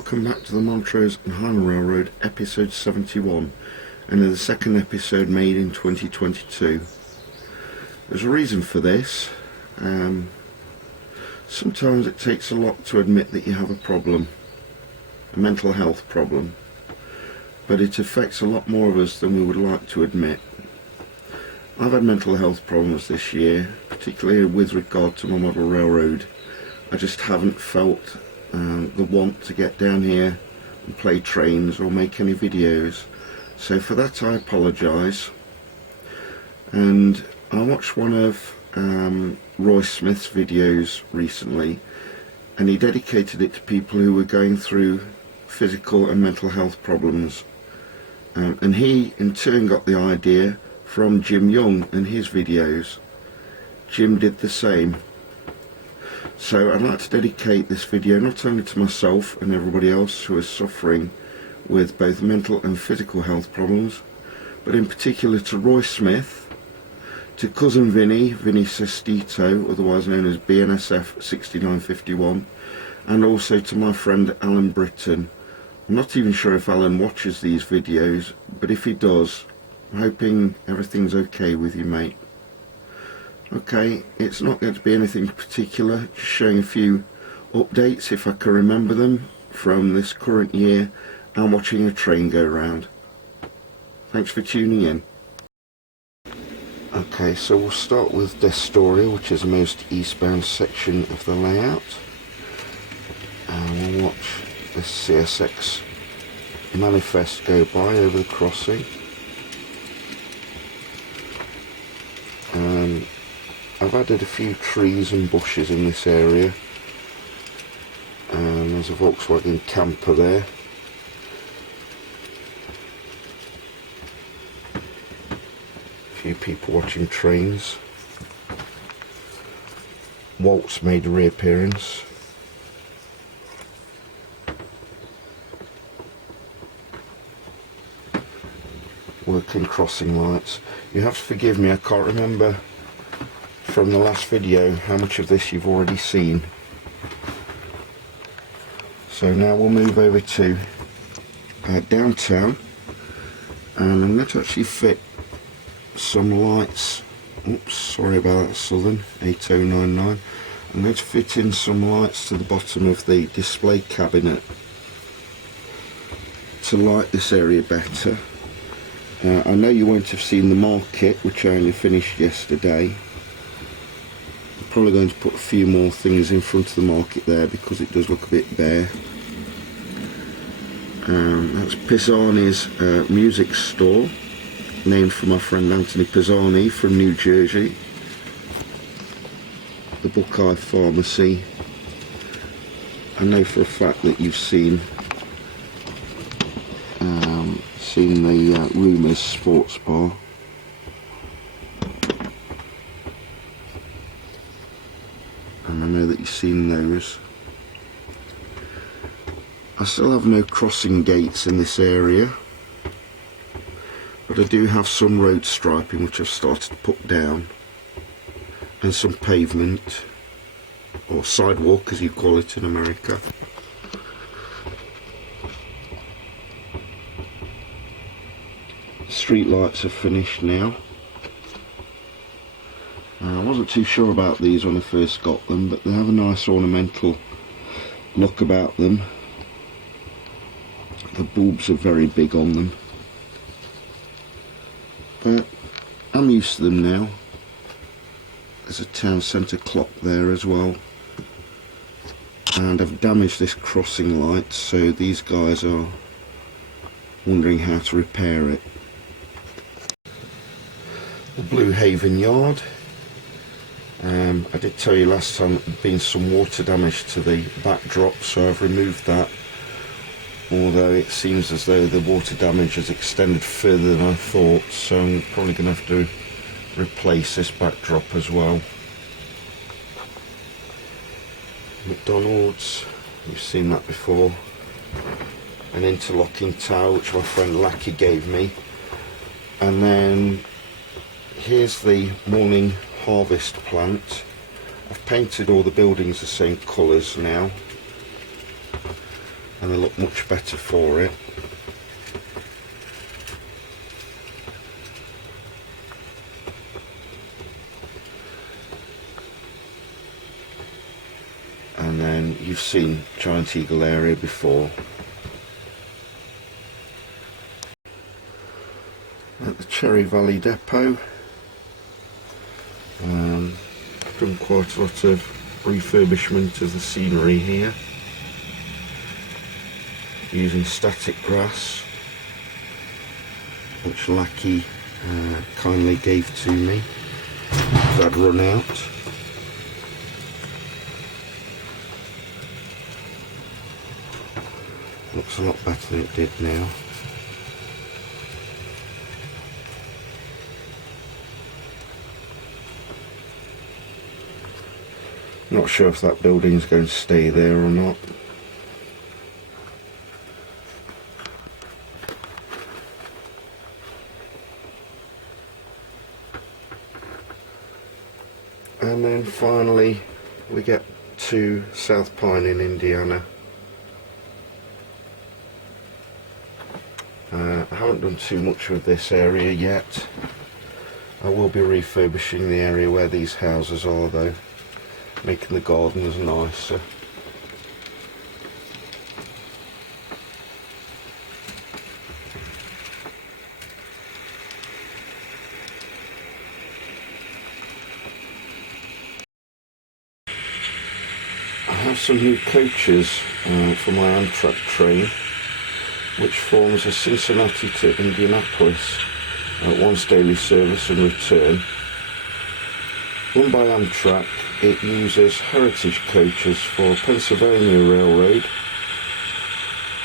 welcome back to the Montrose and Highland Railroad, episode 71, and the second episode made in 2022. There's a reason for this. Sometimes it takes a lot to admit that you have a problem, a mental health problem, but it affects a lot more of us than we would like to admit. I've had mental health problems this year, particularly with regard to my model railroad. I just haven't felt the want to get down here and play trains or make any videos, so for that I apologise. And I watched one of Roy Smith's videos recently, and he dedicated it to people who were going through physical and mental health problems, and he in turn got the idea from Jim Young and his videos. Jim did the same. So I'd like to dedicate this video not only to myself and everybody else who is suffering with both mental and physical health problems, but in particular to Roy Smith, to cousin Vinny Sesito, otherwise known as BNSF 6951, and also to my friend Alan Britton. I'm not even sure if Alan watches these videos, but if he does, I'm hoping everything's okay with you, mate. Okay, it's not going to be anything particular, just showing a few updates, if I can remember them, from this current year and watching a train go round. Thanks for tuning in. Okay, so we'll start with this story, which is the most eastbound section of the layout. And we'll watch this CSX manifest go by over the crossing. I've added a few trees and bushes in this area, and there's a Volkswagen camper there. A few people watching trains. Waltz made a reappearance. Working crossing lights. You have to forgive me, I can't remember from the last video how much of this you've already seen. So now we'll move over to downtown, and I'm going to actually fit some lights. Oops, sorry about that, Southern 8099. I'm going to fit in some lights to the bottom of the display cabinet to light this area better. I know you won't have seen the market, which I only finished yesterday. I'm probably going to put a few more things in front of the market there because it does look a bit bare. That's Pisani's music store, named for my friend Anthony Pisani from New Jersey. The Buckeye Pharmacy. I know for a fact that you've seen the Rumours Sports Bar. And I know that you've seen those. I still have no crossing gates in this area, but I do have some road striping which I've started to put down, and some pavement, or sidewalk as you call it in America. Street lights are finished now. I wasn't too sure about these when I first got them, but they have a nice ornamental look about them. The bulbs are very big on them, but I'm used to them now. There's a town centre clock there as well, and I've damaged this crossing light, so these guys are wondering how to repair it. The Blue Haven Yard. I did tell you last time there'd been some water damage to the backdrop, so I've removed that, although it seems as though the water damage has extended further than I thought, so I'm probably going to have to replace this backdrop as well. McDonald's, you've seen that before. An interlocking tower which my friend Lackey gave me, and then here's the Morning Harvest plant. I've painted all the buildings the same colours now. and they look much better for it. And then you've seen Giant Eagle area before. At the Cherry Valley Depot, done quite a lot of refurbishment of the scenery here, using static grass, which Lackey kindly gave to me because I'd run out. Looks a lot better than it did now. Not sure if that building's going to stay there or not. And then finally we get to South Pine in Indiana. I haven't done too much with this area yet. I will be refurbishing the area where these houses are though, making the gardens nicer. I have some new coaches for my Amtrak train, which forms a Cincinnati to Indianapolis once daily service and return. Run by Amtrak, it uses heritage coaches for Pennsylvania Railroad,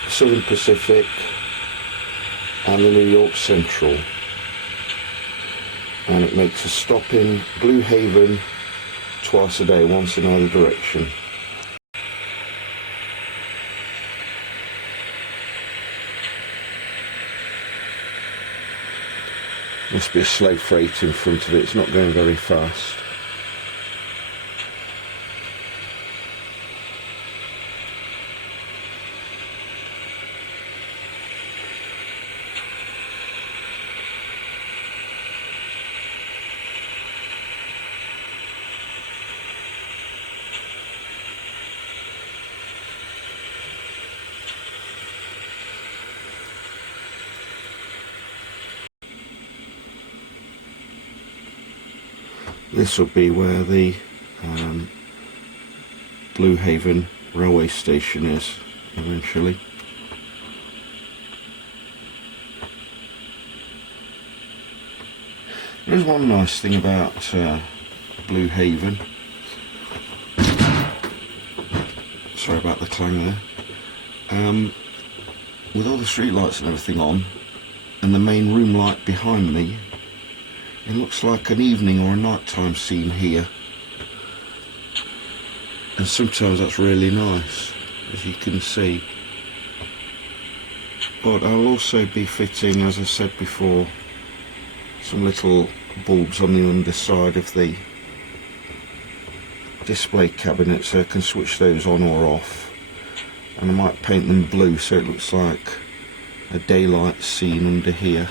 Southern Pacific and the New York Central, and it makes a stop in Blue Haven twice a day, once in either direction. Must be a slow freight in front of it, it's not going very fast. This will be where the Blue Haven railway station is eventually. There's one nice thing about Blue Haven. Sorry about the clang there. With all the street lights and everything on, and the main room light behind me, it looks like an evening or a nighttime scene here, and sometimes that's really nice, as you can see. But I'll also be fitting, as I said before, some little bulbs on the underside of the display cabinet, so I can switch those on or off, and I might paint them blue so it looks like a daylight scene under here.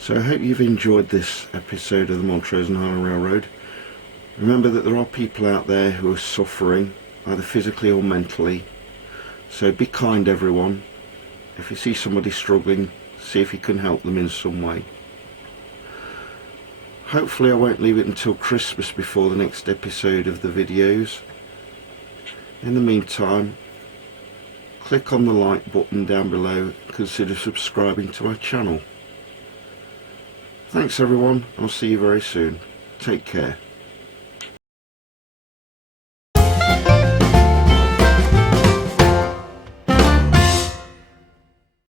So I hope you've enjoyed this episode of the Montrose and Highland Railroad. Remember that there are people out there who are suffering, either physically or mentally. So be kind, everyone. If you see somebody struggling, see if you can help them in some way. Hopefully I won't leave it until Christmas before the next episode of the videos. In the meantime, click on the like button down below and consider subscribing to our channel. Thanks everyone, I'll see you very soon. Take care.